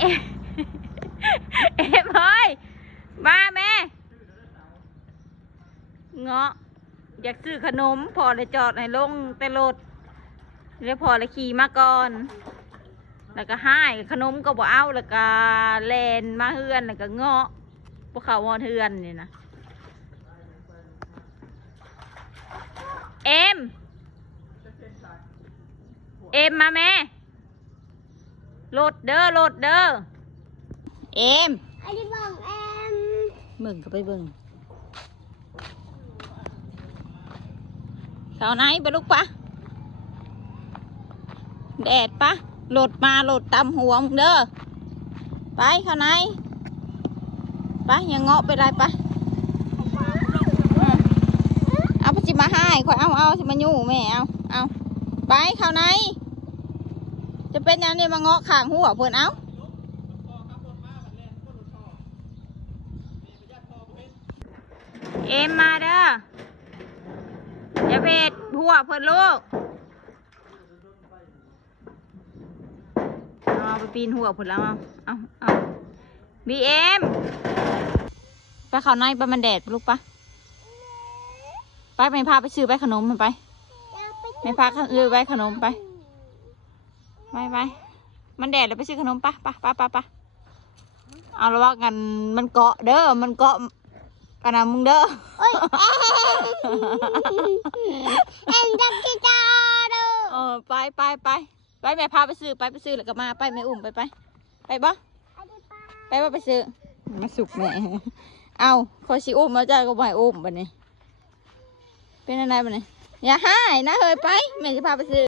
เอ๊ะเอ๊ะเฮ้ยมาแม่เงาะอยากซื้อขนมพอเลยจอดให้ลงแต่รถแล้วพอเลยขี่มาก่อนแล้วก็ให้ขนมก็บ่เอาแล้วก็แลนมาเฮือนแล้วก็เงาะพวกเขาวอนเฮือนนี่นะเอ็มมาแม่โหลดเด้อเอ็มอันนี้บอกเอ็มมึงก็ไปเบิ่งเขาไหนไปลูกปะแดดปะโหลดมาโหลดตำหัวมึงเด้อไปเขาไหนไปยังเงาะไปไรปะเอาไปจิมาให้คอยเอาสิมายู่แม่เอาไปเขาไหนจะเป็นยังไงมาเงาะข้างหัวเพื่อนเอาเอ็มมาเด้ออย่าเบ็ดหัวเพื่อนลูกเอาไปปีนหัวเพื่อนแล้วเอาบีเอ็มไปเขาในไปมันแดดลูกปะไปไม่พาไปซื้อไปขนมมันไปไม่พาไปขนมไปมันแดดแล้วไปซื้อขนมปะเอาละว่ากันมันเกาะเด้อมันเกาะกันนะมึงเด้อเอ็มจับกีตาร์ดูไปแม่พาไปซื้อแล้วก็มาไปแม่อุ้มไปบ่ไปบ่ไปซื้อมาสุกแม่เอาคอยสิอุ้มมาจ้าก็ไม่อุ้มบัดนี้เป็นอะไรบัดนี้อย่าให้นะเฮ้ยไปแม่จะพาไปซื้อ